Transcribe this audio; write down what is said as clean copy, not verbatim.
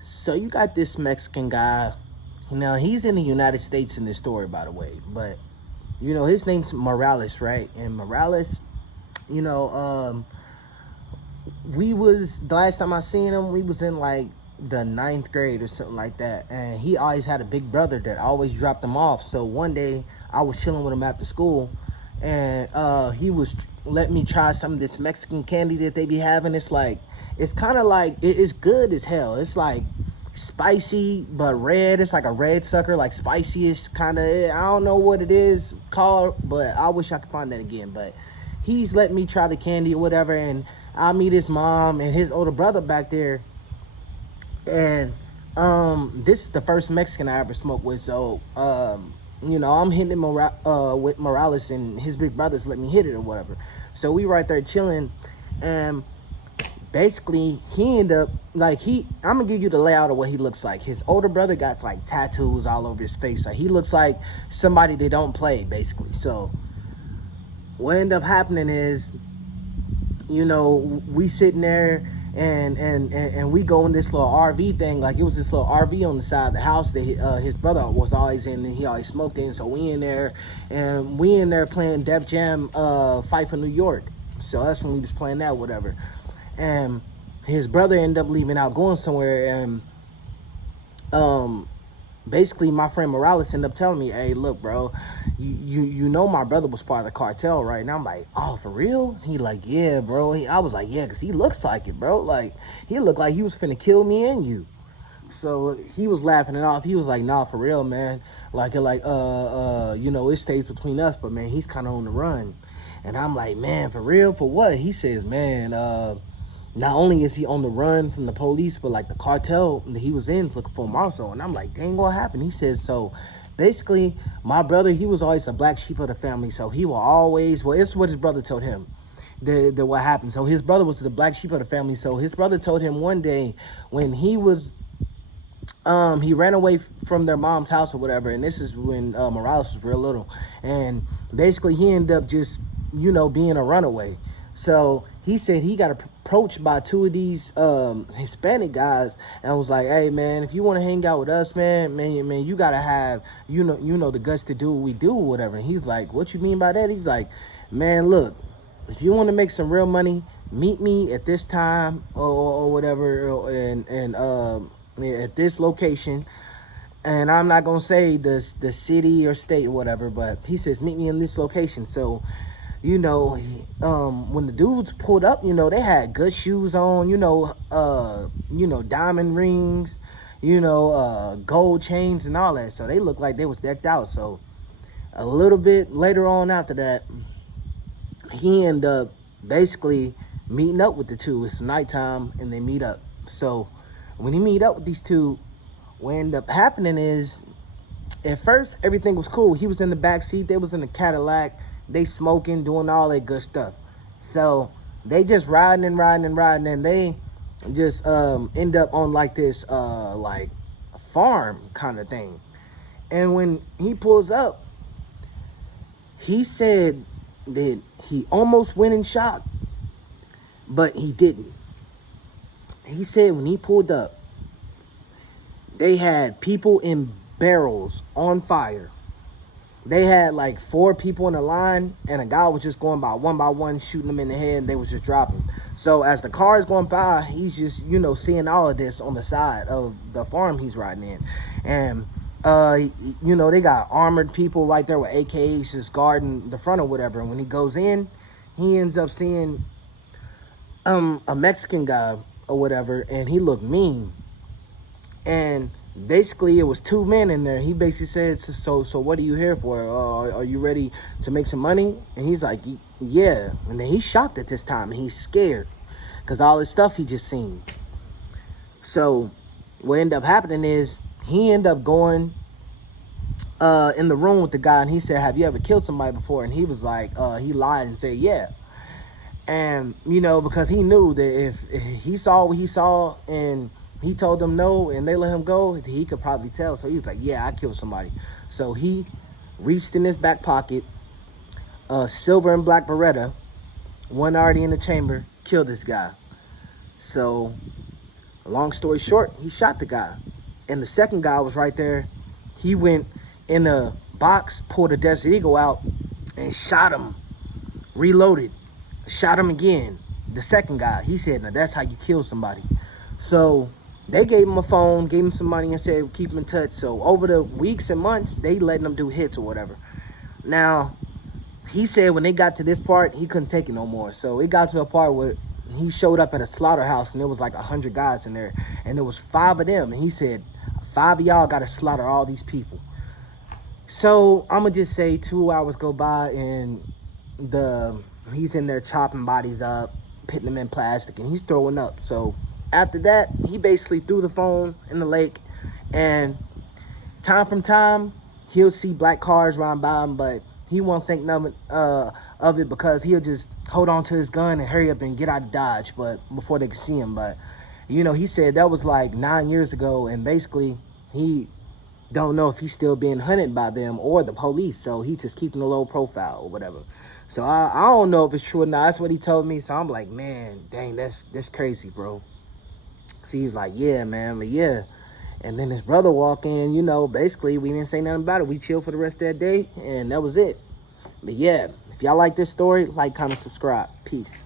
So you got this Mexican guy. Now he's in the United States in this story, by the way. But his name's Morales, right? And Morales, you know, we was the last time I seen him, we was in like the ninth grade or something like that, and he always had a big brother that always dropped him off. So one day I was chilling with him after school, and he was let me try some of this Mexican candy that they be having. It's kind of like it's good as hell. It's like spicy but red. It's like a red sucker, like spicy-ish kind of. I don't know what it is called, but I wish I could find that again. But he's letting me try the candy or whatever, and I meet his mom and his older brother back there. And this is the first Mexican I ever smoked with. So I'm hitting him with Morales, and his big brothers let me hit it or whatever. So we right there chilling, and basically he ended up I'm gonna give you the layout of what he looks like. His older brother got like tattoos all over his face. Like he looks like somebody that don't play, basically. So what ended up happening is, we sitting there and we go in this little RV thing. Like it was this little RV on the side of the house that his brother was always in, and he always smoked in. So we in there playing Def Jam, Fight for New York. So that's when we was playing that, whatever. And his brother ended up leaving out, going somewhere, and basically my friend Morales ended up telling me, hey, look, bro, you know my brother was part of the cartel, right? And I'm like, oh, for real? He like, yeah, bro. I was like, yeah, because he looks like it, bro. Like, he looked like he was finna kill me and you. So he was laughing it off. He was like, nah, for real, man. It stays between us, but, man, he's kind of on the run. And I'm like, man, for real? For what? He says, man, not only is he on the run from the police, but like the cartel that he was in is looking for him also. And I'm like, dang, what happened? He says, so basically my brother, he was always a black sheep of the family. So he will always, it's what his brother told him that what happened. So his brother was the black sheep of the family. So his brother told him one day when he was, he ran away from their mom's house or whatever. And this is when Morales was real little. And basically he ended up just, being a runaway. So he said he got approached by two of these Hispanic guys and was like, hey, man, if you want to hang out with us, man, you got to have, the guts to do what we do or whatever. And he's like, what you mean by that? He's like, man, look, if you want to make some real money, meet me at this time or whatever, and at this location. And I'm not going to say the city or state or whatever, but he says, meet me in this location. So when the dudes pulled up, they had good shoes on, diamond rings, gold chains and all that. So they looked like they was decked out. So a little bit later on after that, he ended up basically meeting up with the two. It's nighttime and they meet up. So when he meet up with these two, what ended up happening is, at first everything was cool. He was in the back seat, they was in the Cadillac. They smoking, doing all that good stuff. So they just riding, and they just end up on like this like a farm kind of thing. And when he pulls up, he said that he almost went in shock, but he didn't. He said when he pulled up, they had people in barrels on fire. They had like 4 people in a line, and a guy was just going by one, shooting them in the head, and they was just dropping. So as the car is going by, he's just, seeing all of this on the side of the farm he's riding in. And, they got armored people right there with AKs just guarding the front or whatever. And when he goes in, he ends up seeing a Mexican guy or whatever, and he looked mean. And basically it was 2 men in there. He basically said, so what are you here for? Are you ready to make some money? And he's like, yeah. And then he's shocked at this time, and he's scared because all this stuff he just seen. So what ended up happening is he ended up going in the room with the guy, and he said, have you ever killed somebody before? And he was like, he lied and said, yeah. And because he knew that if he saw what he saw and he told them no and they let him go, he could probably tell. So he was like, yeah, I killed somebody. So he reached in his back pocket, silver and black Beretta, one already in the chamber, killed this guy. So Long story short, he shot the guy. And the second guy was right there. He went in the box, pulled a Desert Eagle out, and shot him. Reloaded. Shot him again. The second guy, he said, now that's how you kill somebody. So they gave him a phone, gave him some money, and said, keep him in touch. So over the weeks and months, they letting him do hits or whatever. Now, he said when they got to this part, he couldn't take it no more. So it got to a part where he showed up at a slaughterhouse, and there was like 100 guys in there. And there was 5 of them. And he said, 5 of y'all got to slaughter all these people. So I'm going to just say 2 hours go by, and he's in there chopping bodies up, putting them in plastic, and he's throwing up. So after that, he basically threw the phone in the lake. And time from time, he'll see black cars run by him, but he won't think nothing of it because he'll just hold on to his gun and hurry up and get out of Dodge, but before they could see him. But, you know, he said that was like 9 years ago, and basically he don't know if he's still being hunted by them or the police, so he's just keeping a low profile or whatever. So I don't know if it's true or not. That's what he told me. So I'm like, man, dang, that's crazy, bro. So he's like, yeah, man, but yeah. And then his brother walked in, you know, basically we didn't say nothing about it. We chilled for the rest of that day, and that was it. But yeah, if y'all like this story, like, comment, subscribe. Peace.